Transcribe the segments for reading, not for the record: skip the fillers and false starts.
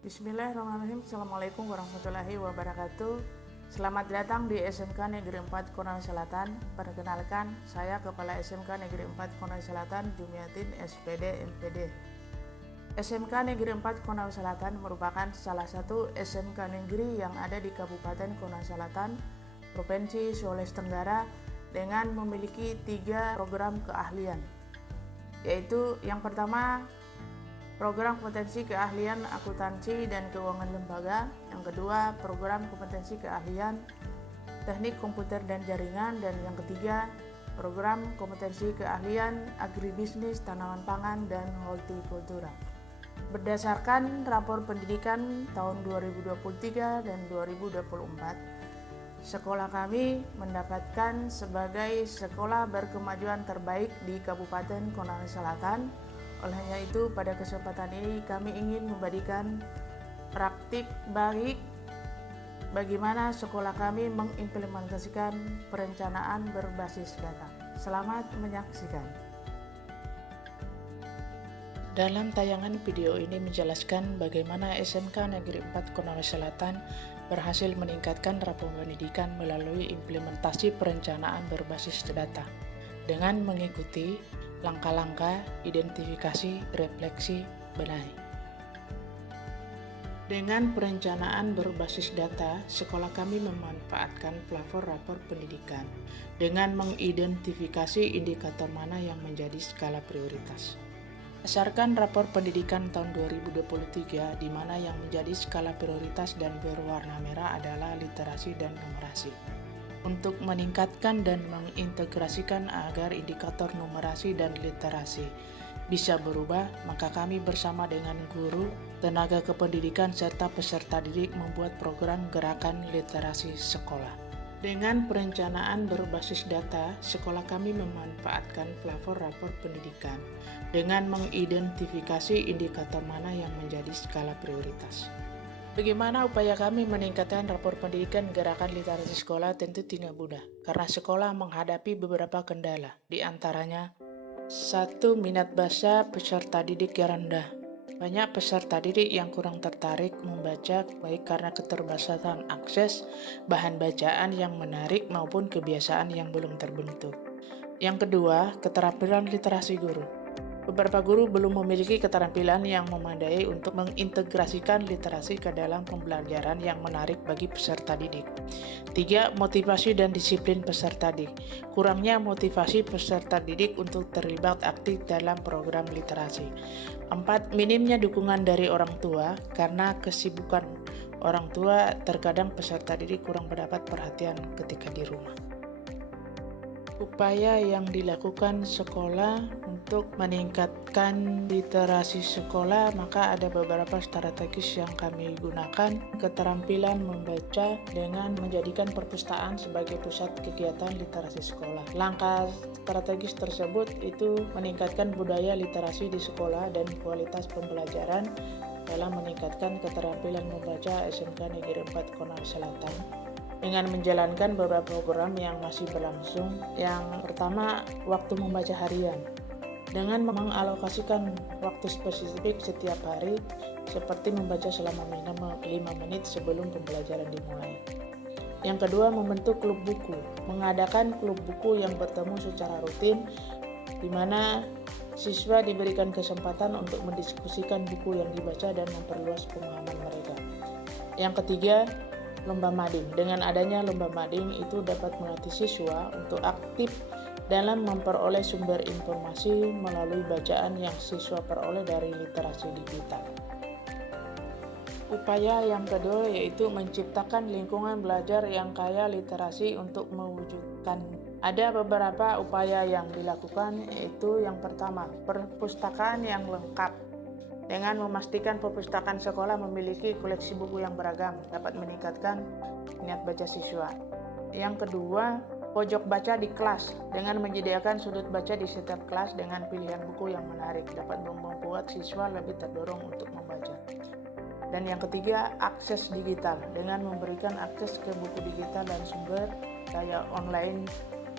Bismillahirrahmanirrahim. Assalamualaikum warahmatullahi wabarakatuh. Selamat datang di SMK Negeri 4 Konawe Selatan. Perkenalkan, saya Kepala SMK Negeri 4 Konawe Selatan, Jumiatin SPD MPD. SMK Negeri 4 Konawe Selatan merupakan salah satu SMK negeri yang ada di Kabupaten Konawe Selatan, Provinsi Sulawesi Tenggara, dengan memiliki 3 program keahlian, yaitu yang pertama program kompetensi keahlian akuntansi dan keuangan lembaga, yang kedua program kompetensi keahlian teknik komputer dan jaringan, dan yang ketiga program kompetensi keahlian agribisnis tanaman pangan dan hortikultura. Berdasarkan rapor pendidikan tahun 2023 dan 2024, sekolah kami mendapatkan sebagai sekolah berkemajuan terbaik di Kabupaten Konawe Selatan. Olehnya itu, pada kesempatan ini kami ingin memberikan praktik baik bagaimana sekolah kami mengimplementasikan perencanaan berbasis data. Selamat menyaksikan. Dalam tayangan video ini menjelaskan bagaimana SMK Negeri 4 Konawe Selatan berhasil meningkatkan rapor pendidikan melalui implementasi perencanaan berbasis data dengan mengikuti langkah-langkah identifikasi, refleksi, benahi. Dengan perencanaan berbasis data, sekolah kami memanfaatkan platform rapor pendidikan dengan mengidentifikasi indikator mana yang menjadi skala prioritas. Berdasarkan rapor pendidikan tahun 2023, di mana yang menjadi skala prioritas dan berwarna merah adalah literasi dan numerasi. Untuk meningkatkan dan mengintegrasikan agar indikator numerasi dan literasi bisa berubah, maka kami bersama dengan guru, tenaga kependidikan, serta peserta didik membuat program gerakan literasi sekolah. Dengan perencanaan berbasis data, sekolah kami memanfaatkan platform rapor pendidikan dengan mengidentifikasi indikator mana yang menjadi skala prioritas. Bagaimana upaya kami meningkatkan rapor pendidikan gerakan literasi sekolah? Tentu tidak mudah, karena sekolah menghadapi beberapa kendala. Di antaranya, 1. Minat baca peserta didik yang rendah. Banyak peserta didik yang kurang tertarik membaca, baik karena keterbatasan akses, bahan bacaan yang menarik, maupun kebiasaan yang belum terbentuk. Yang kedua, keterampilan literasi guru. Beberapa guru belum memiliki keterampilan yang memadai untuk mengintegrasikan literasi ke dalam pembelajaran yang menarik bagi peserta didik. 3. Motivasi dan disiplin peserta didik. Kurangnya motivasi peserta didik untuk terlibat aktif dalam program literasi. 4. Minimnya dukungan dari orang tua. Karena kesibukan orang tua, terkadang peserta didik kurang mendapat perhatian ketika di rumah. Upaya yang dilakukan sekolah untuk meningkatkan literasi sekolah, maka ada beberapa strategis yang kami gunakan. Keterampilan membaca dengan menjadikan perpustakaan sebagai pusat kegiatan literasi sekolah. Langkah strategis tersebut itu meningkatkan budaya literasi di sekolah dan kualitas pembelajaran dalam meningkatkan keterampilan membaca SMK Negeri 4 Konawe Selatan dengan menjalankan beberapa program yang masih berlangsung. Yang pertama, waktu membaca harian. Dengan mengalokasikan waktu spesifik setiap hari, seperti membaca selama minimal 5 menit sebelum pembelajaran dimulai. Yang kedua, membentuk klub buku. Mengadakan klub buku yang bertemu secara rutin, di mana siswa diberikan kesempatan untuk mendiskusikan buku yang dibaca dan memperluas pemahaman mereka. Yang ketiga, lomba mading. Dengan adanya lomba mading itu dapat melatih siswa untuk aktif dalam memperoleh sumber informasi melalui bacaan yang siswa peroleh dari literasi digital. Upaya yang kedua yaitu menciptakan lingkungan belajar yang kaya literasi. Untuk mewujudkan ada beberapa upaya yang dilakukan, yaitu yang pertama, perpustakaan yang lengkap. Dengan memastikan perpustakaan sekolah memiliki koleksi buku yang beragam, dapat meningkatkan minat baca siswa. Yang kedua, pojok baca di kelas. Dengan menyediakan sudut baca di setiap kelas dengan pilihan buku yang menarik, dapat membuat siswa lebih terdorong untuk membaca. Dan yang ketiga, akses digital. Dengan memberikan akses ke buku digital dan sumber daya online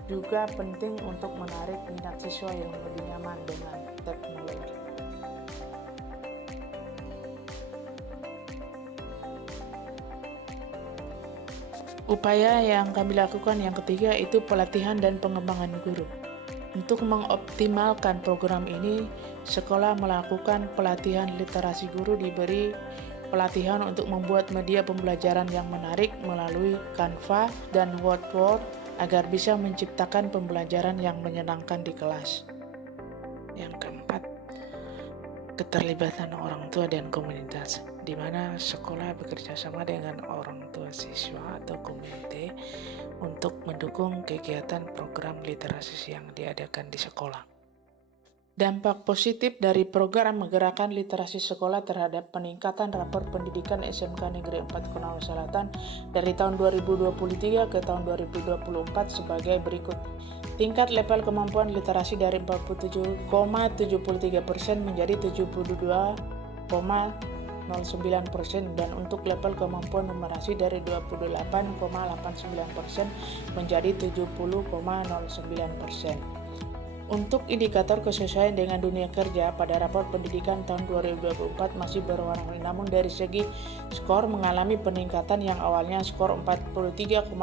juga penting untuk menarik minat siswa yang lebih nyaman dengan teknologi. Upaya yang kami lakukan yang ketiga itu pelatihan dan pengembangan guru. Untuk mengoptimalkan program ini, sekolah melakukan pelatihan literasi guru, diberi pelatihan untuk membuat media pembelajaran yang menarik melalui Canva dan Whiteboard agar bisa menciptakan pembelajaran yang menyenangkan di kelas. Yang keempat, keterlibatan orang tua dan komunitas, di mana sekolah bekerja sama dengan orang tua siswa atau komite untuk mendukung kegiatan program literasi yang diadakan di sekolah. Dampak positif dari program Gerakan Literasi Sekolah terhadap peningkatan rapor pendidikan SMK Negeri 4 Konawe Selatan dari tahun 2023 ke tahun 2024 sebagai berikut. Tingkat level kemampuan literasi dari 47,73% menjadi 72,09%, dan untuk level kemampuan numerasi dari 28,89% menjadi 70,09%. Untuk indikator kesesuaian dengan dunia kerja pada rapor pendidikan tahun 2024 masih berwarna, namun dari segi skor mengalami peningkatan yang awalnya skor 43,62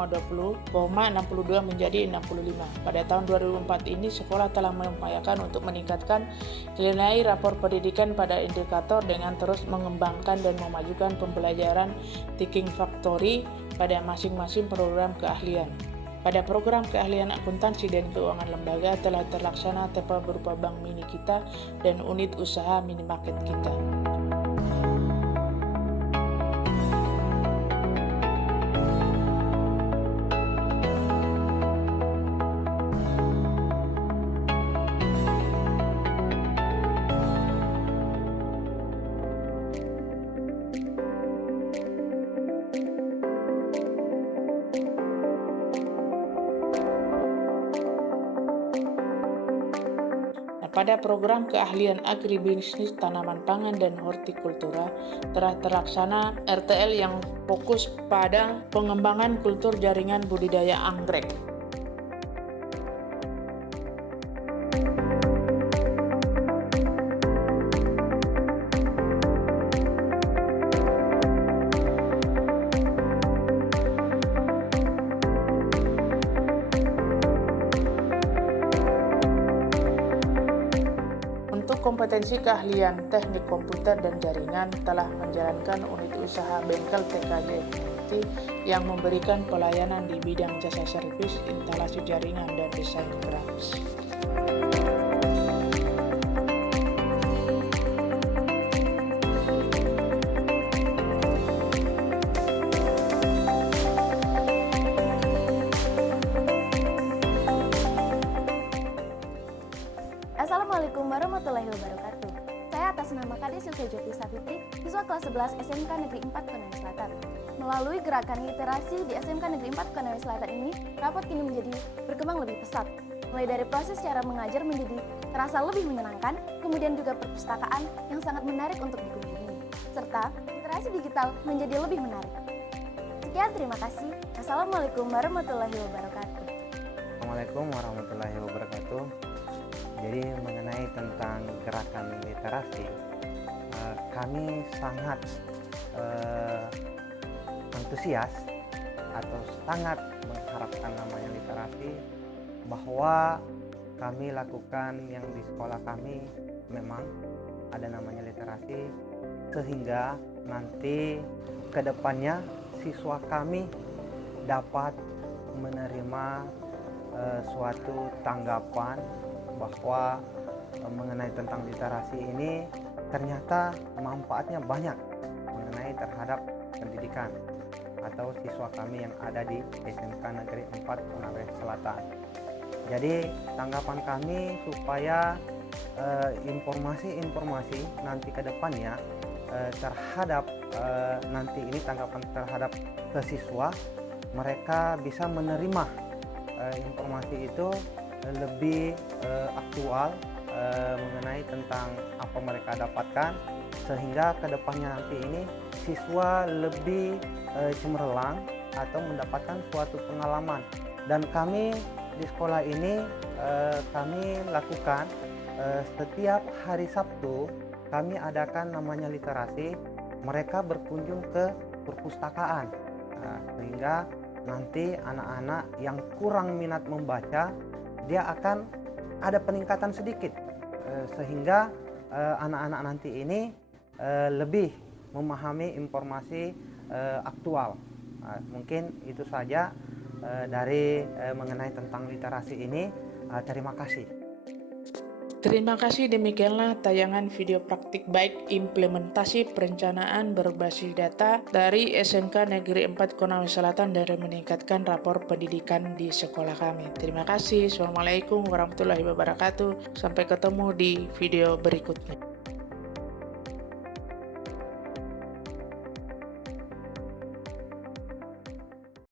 menjadi 65. Pada tahun 2004 ini sekolah telah mengupayakan untuk meningkatkan nilai rapor pendidikan pada indikator dengan terus mengembangkan dan memajukan pembelajaran Thinking Factory pada masing-masing program keahlian. Pada program keahlian akuntansi dan keuangan lembaga telah terlaksana TEPA berupa Bank Mini Kita dan unit usaha minimarket kita. Pada program keahlian agribisnis tanaman pangan dan hortikultura telah terlaksana RTL yang fokus pada pengembangan kultur jaringan budidaya anggrek. Kompetensi keahlian teknik komputer dan jaringan telah menjalankan unit usaha bengkel TKJ Infinity yang memberikan pelayanan di bidang jasa servis, instalasi jaringan, dan desain grafis. Assalamualaikum warahmatullahi wabarakatuh. Saya atas nama Kades Yusya Joti Safitri, siswa kelas 11 SMK Negeri 4 Konawe Selatan. Melalui gerakan literasi di SMK Negeri 4 Konawe Selatan ini, rapot kini menjadi berkembang lebih pesat. Mulai dari proses cara mengajar menjadi terasa lebih menyenangkan, kemudian juga perpustakaan yang sangat menarik untuk dikunjungi, serta literasi digital menjadi lebih menarik. Sekian, terima kasih. Assalamualaikum warahmatullahi wabarakatuh. Assalamualaikum warahmatullahi wabarakatuh. Jadi mengenai tentang gerakan literasi, kami sangat antusias atau sangat mengharapkan namanya literasi, bahwa kami lakukan yang di sekolah kami memang ada namanya literasi, sehingga nanti ke depannya siswa kami dapat menerima suatu tanggapan bahwa mengenai tentang literasi ini ternyata manfaatnya banyak mengenai terhadap pendidikan atau siswa kami yang ada di SMK Negeri 4 Konawe Selatan. Jadi tanggapan kami supaya informasi-informasi nanti ke depannya terhadap nanti ini tanggapan terhadap siswa, mereka bisa menerima informasi itu lebih aktual mengenai tentang apa mereka dapatkan, sehingga kedepannya nanti ini siswa lebih cemerlang atau mendapatkan suatu pengalaman. Dan kami di sekolah ini kami lakukan setiap hari Sabtu kami adakan namanya literasi, mereka berkunjung ke perpustakaan, sehingga nanti anak-anak yang kurang minat membaca dia akan ada peningkatan sedikit, sehingga anak-anak nanti ini lebih memahami informasi aktual. Mungkin itu saja dari mengenai tentang literasi ini. Terima kasih. Terima kasih, demikianlah tayangan video praktik baik implementasi perencanaan berbasis data dari SMK Negeri 4 Konawe Selatan dari meningkatkan rapor pendidikan di sekolah kami. Terima kasih. Assalamualaikum warahmatullahi wabarakatuh. Sampai ketemu di video berikutnya.